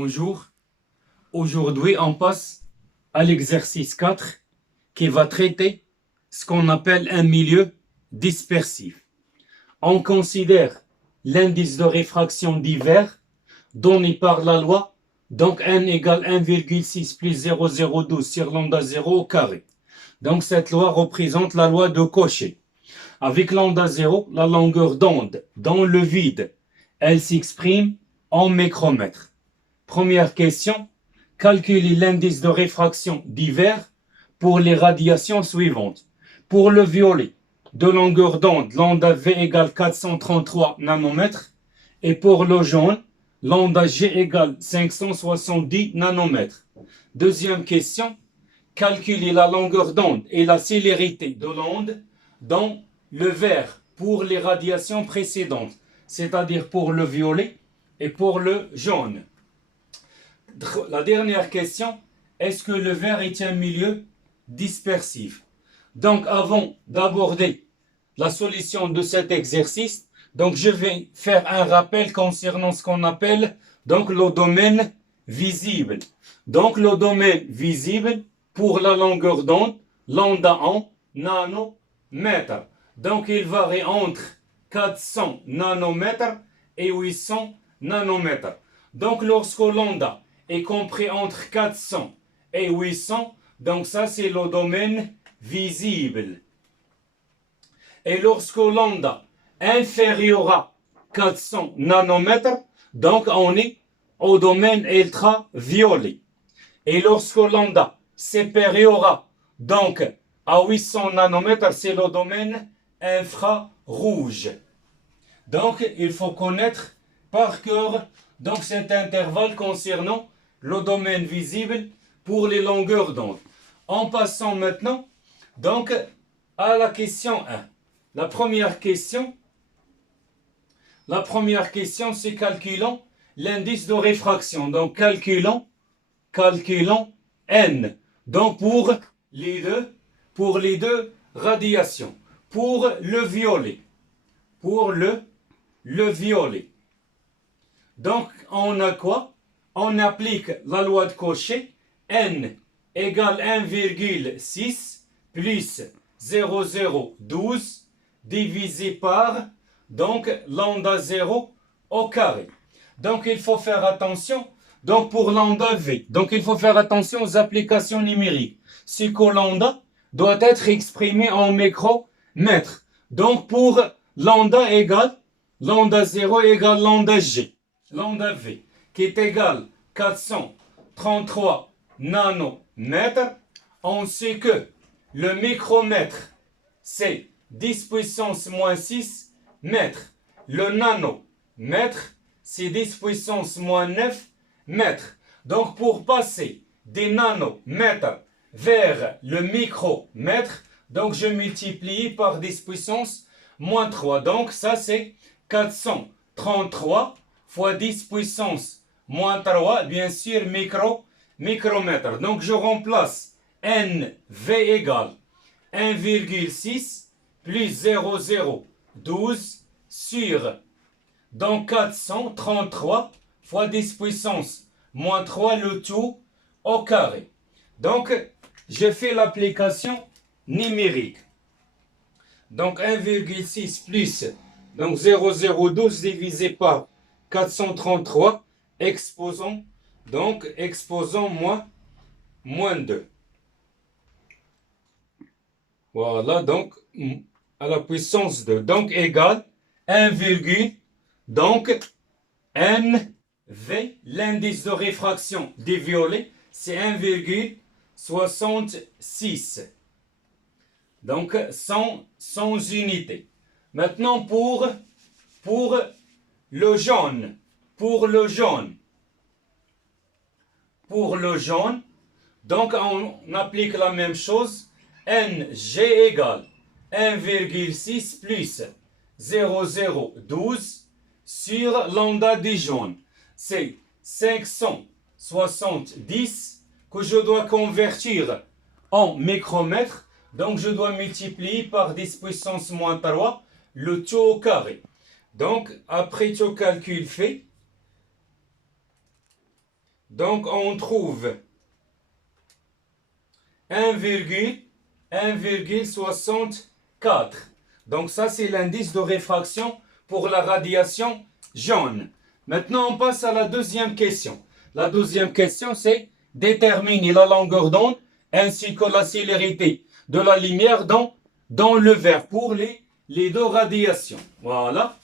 Bonjour, aujourd'hui on passe à l'exercice 4 qui va traiter ce qu'on appelle un milieu dispersif. On considère l'indice de réfraction d'Hivert donné par la loi, donc n égale 1,6 plus 0,012 sur lambda 0 au carré. Donc cette loi représente la loi de Cauchy. Avec lambda 0, la longueur d'onde dans le vide, elle s'exprime en micromètres. Première question, calculer l'indice de réfraction d'Hivert pour les radiations suivantes. Pour le violet, de longueur d'onde, lambda V égale 433 nanomètres. Et pour le jaune, lambda G égale 570 nanomètres. Deuxième question, calculer la longueur d'onde et la célérité de l'onde dans le vert pour les radiations précédentes, c'est-à-dire pour le violet et pour le jaune. La dernière question, est-ce que le vert est un milieu dispersif? Donc avant d'aborder la solution de cet exercice, donc je vais faire un rappel concernant ce qu'on appelle donc le domaine visible. Donc le domaine visible pour la longueur d'onde, lambda en nanomètres. Donc il varie entre 400 nanomètres et 800 nanomètres. Donc lorsque lambda est compris entre 400 et 800, donc ça c'est le domaine visible. Et lorsque lambda inférieur à 400 nanomètres, donc on est au domaine ultraviolet. Et lorsque lambda supérieur à, donc à 800 nanomètres, c'est le domaine infrarouge. Donc il faut connaître par cœur donc cet intervalle concernant le domaine visible pour les longueurs d'onde. En passant maintenant donc à la question 1. La première question, c'est calculons l'indice de réfraction. Donc calculons n. Donc pour les deux radiations. Pour le violet. Donc on a quoi? On applique la loi de Cauchy. N égale 1,6 plus 0,012 divisé par donc lambda 0 au carré. Donc il faut faire attention. Donc pour lambda V, donc il faut faire attention aux applications numériques. C'est que lambda doit être exprimé en micromètres. Donc pour lambda égale lambda 0 égale lambda G, lambda V, qui est égal 433 nanomètres. On sait que le micromètre, c'est 10 puissance moins 6 mètres. Le nanomètre, c'est 10 puissance moins 9 mètres. Donc pour passer des nanomètres vers le micromètre, donc je multiplie par 10 puissance moins 3. Donc ça c'est 433 fois 10 puissance moins 3, bien sûr micromètre. Donc je remplace NV égale 1,6 plus 0,012 sur donc 433 fois 10 puissance moins 3 le tout au carré. Donc je fais l'application numérique. Donc 1,6 plus donc 0,012 divisé par 433 exposant moins 2. Voilà, donc à la puissance 2. Donc égale 1, donc NV, l'indice de réfraction des violets, c'est 1,66. Donc 100 unités. Maintenant pour le jaune. Pour le jaune, donc on applique la même chose. NG égale 1,6 plus 0,012 sur lambda des jaunes. C'est 570 que je dois convertir en micromètres. Donc je dois multiplier par 10 puissance moins 3 le tout au carré. Donc après tout calcul fait, Donc, on trouve 1,64. Donc, ça, c'est l'indice de réfraction pour la radiation jaune. Maintenant, on passe à la deuxième question. La deuxième question, c'est déterminer la longueur d'onde ainsi que la célérité de la lumière dans le verre pour les deux radiations. Voilà.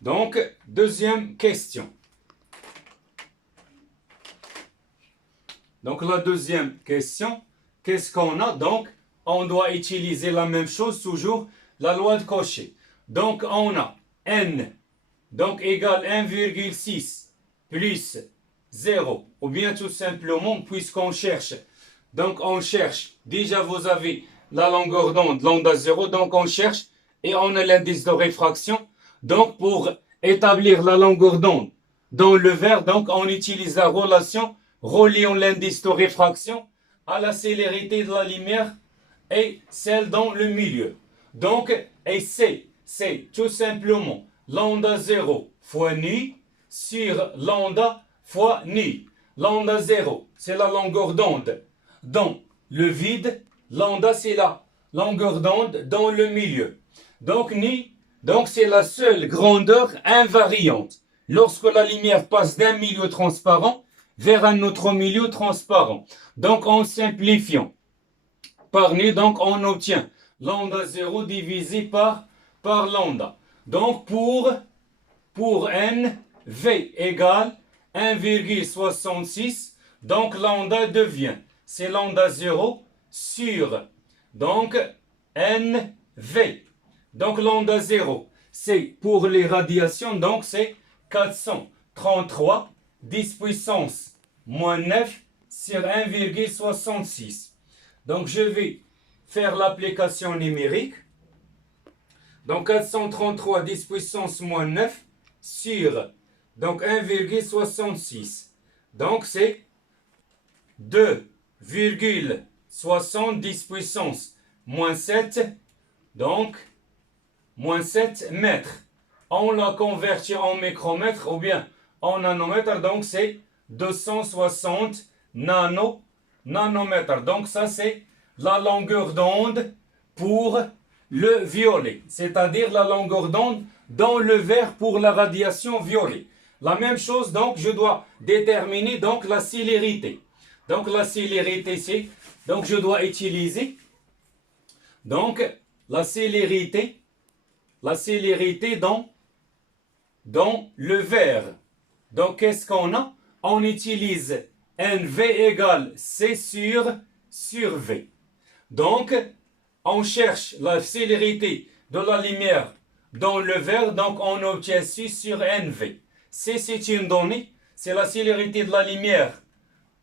Donc, deuxième question. Donc, la deuxième question, qu'est-ce qu'on a? Donc, on doit utiliser la même chose, toujours la loi de Cauchy. Donc, on a N, donc égale 1,6 plus 0, ou bien tout simplement, puisqu'on cherche. Donc, on cherche, déjà vous avez la longueur d'onde, l'onde à 0, donc on cherche, et on a l'indice de réfraction. Donc, pour établir la longueur d'onde dans le verre, donc on utilise la relation reliant l'indice de réfraction à la célérité de la lumière et celle dans le milieu. Donc, et c'est tout simplement lambda 0 fois nu sur lambda fois nu. Lambda 0, c'est la longueur d'onde dans le vide. Lambda, c'est la longueur d'onde dans le milieu. Donc, nu, donc c'est la seule grandeur invariante. Lorsque la lumière passe d'un milieu transparent vers un autre milieu transparent. Donc, en simplifiant par nu, donc on obtient lambda 0 divisé par lambda. Donc, pour n, V égale 1,66. Donc, lambda devient, c'est lambda 0 sur, donc, NV. Donc, lambda 0, c'est pour les radiations, donc c'est 433 10 puissance moins 9 sur 1,66. Donc, je vais faire l'application numérique. Donc, 433 10 puissance moins 9 sur donc 1,66. Donc, c'est 2,70 puissance moins 7. Donc, moins 7 mètres. On l'a converti en micromètre ou bien en nanomètre. Donc, c'est 260 nanomètres. Donc, ça, c'est la longueur d'onde pour le violet. C'est-à-dire la longueur d'onde dans le verre pour la radiation violet. La même chose, donc, je dois déterminer donc la célérité. Donc, la célérité, c'est... Donc, je dois utiliser... Donc, la célérité dans le verre. Donc, qu'est-ce qu'on a? On utilise NV égale C sur V. Donc, on cherche la célérité de la lumière dans le verre, donc on obtient C sur NV. C, c'est une donnée, c'est la célérité de la lumière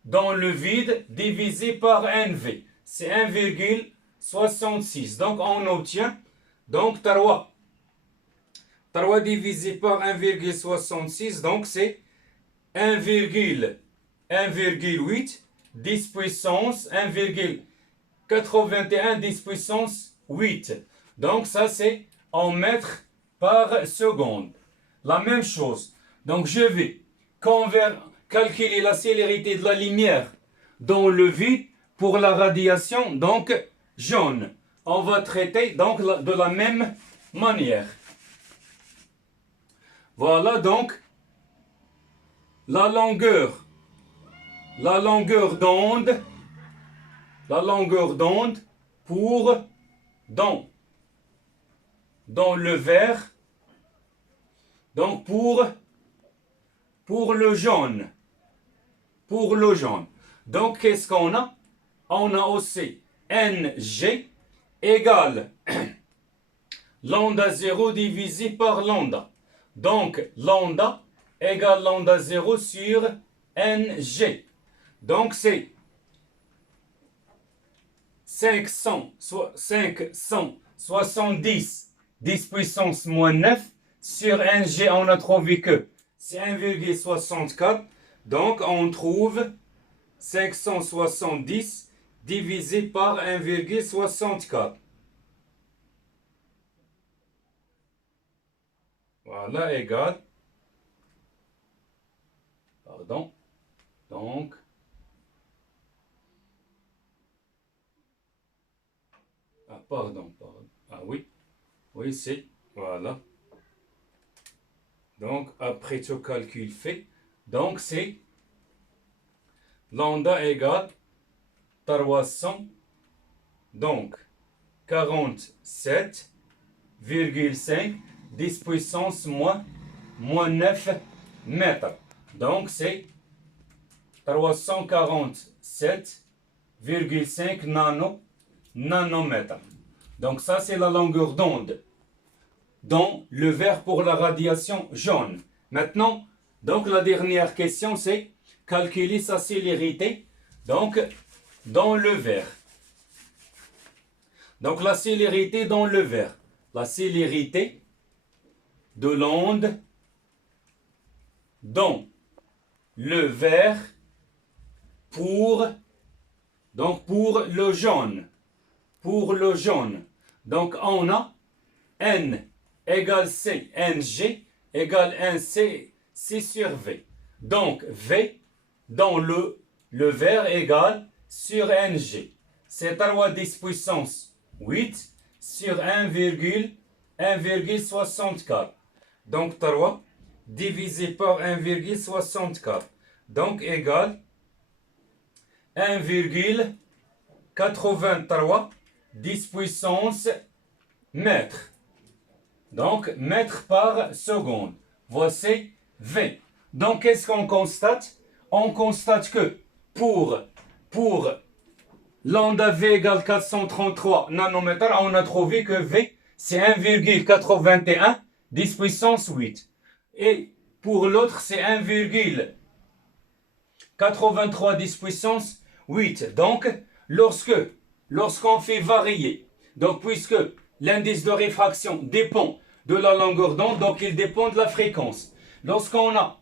dans le vide divisé par NV. C'est 1,66. Donc, on obtient donc 3 divisé par 1,66, donc c'est 1,8 10 puissance 1,81 10 puissance 8. Donc ça c'est en mètres par seconde. La même chose. Donc je vais calculer la célérité de la lumière dans le vide pour la radiation donc jaune. On va traiter donc de la même manière. Voilà donc la longueur d'onde pour dans le vert, donc pour le jaune, Donc qu'est-ce qu'on a? On a aussi NG égale lambda 0 divisé par lambda. Donc, lambda égale lambda 0 sur NG. Donc, c'est 570 10 puissance moins 9 sur NG. On a trouvé que c'est 1,64. Donc, on trouve 570 divisé par 1,64. Voilà, égale Pardon. Donc, pardon. Ah oui, oui, c'est, voilà. Donc, après tout calcul fait, donc c'est lambda égale 300, donc 47,5 10 puissance moins 9 mètres. Donc, c'est 347,5 nanomètres. Donc, ça, c'est la longueur d'onde dans le vert pour la radiation jaune. Maintenant, donc, la dernière question, c'est calculer sa célérité, donc, dans le vert. Donc, la célérité dans le vert. La célérité de l'onde dans le vert pour le jaune. Pour le jaune. Donc, on a N égale C, NG égale 1C, C sur V. Donc, V dans le vert égale sur NG. C'est 3 10 puissance 8 sur 1,64. Donc, 3 divisé par 1,64. Donc, égale 1,83 10 puissance mètre. Donc, mètre par seconde. Voici V. Donc, qu'est-ce qu'on constate? On constate que pour lambda V égale 433 nanomètres, on a trouvé que V, c'est 1,81 10 puissance 8. Et pour l'autre, c'est 1,83 10 puissance 8. Donc, lorsqu'on fait varier, donc puisque l'indice de réfraction dépend de la longueur d'onde, donc il dépend de la fréquence. Lorsqu'on a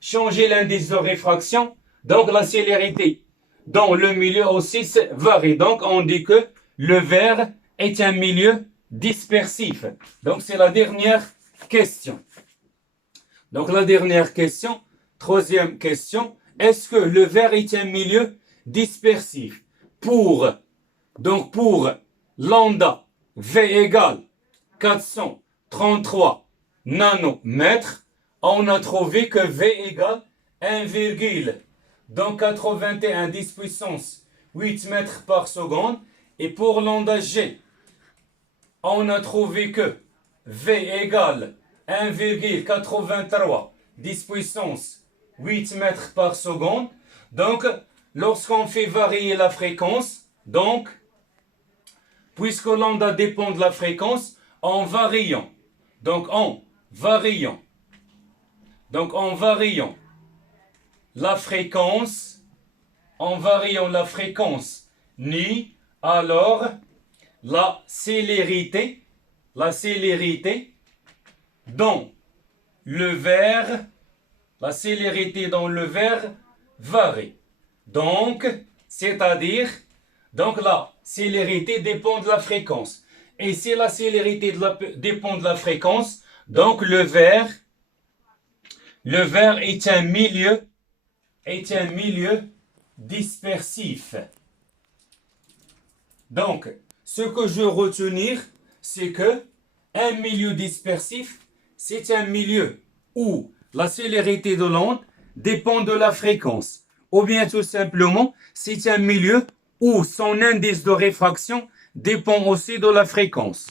changé l'indice de réfraction, donc la célérité dans le milieu aussi varie. Donc on dit que le vert est un milieu dispersif. Donc c'est la dernière question. Donc la dernière question, troisième question, est-ce que le vert est un milieu dispersif? Pour lambda V égale 433 nanomètres, on a trouvé que V égale 1,81 10 puissance 8 mètres par seconde. Et pour lambda G, on a trouvé que V égale 1,83 10 puissance 8 mètres par seconde. Donc, lorsqu'on fait varier la fréquence, donc, puisque lambda dépend de la fréquence, en variant la fréquence, ni, alors la célérité dans le vert varie. Donc, c'est-à-dire, donc la célérité dépend de la fréquence. Et si la célérité dépend de la fréquence, donc le vert est un milieu dispersif. Donc, ce que je veux retenir, c'est que un milieu dispersif, c'est un milieu où la célérité de l'onde dépend de la fréquence. Ou bien tout simplement, c'est un milieu où son indice de réfraction dépend aussi de la fréquence.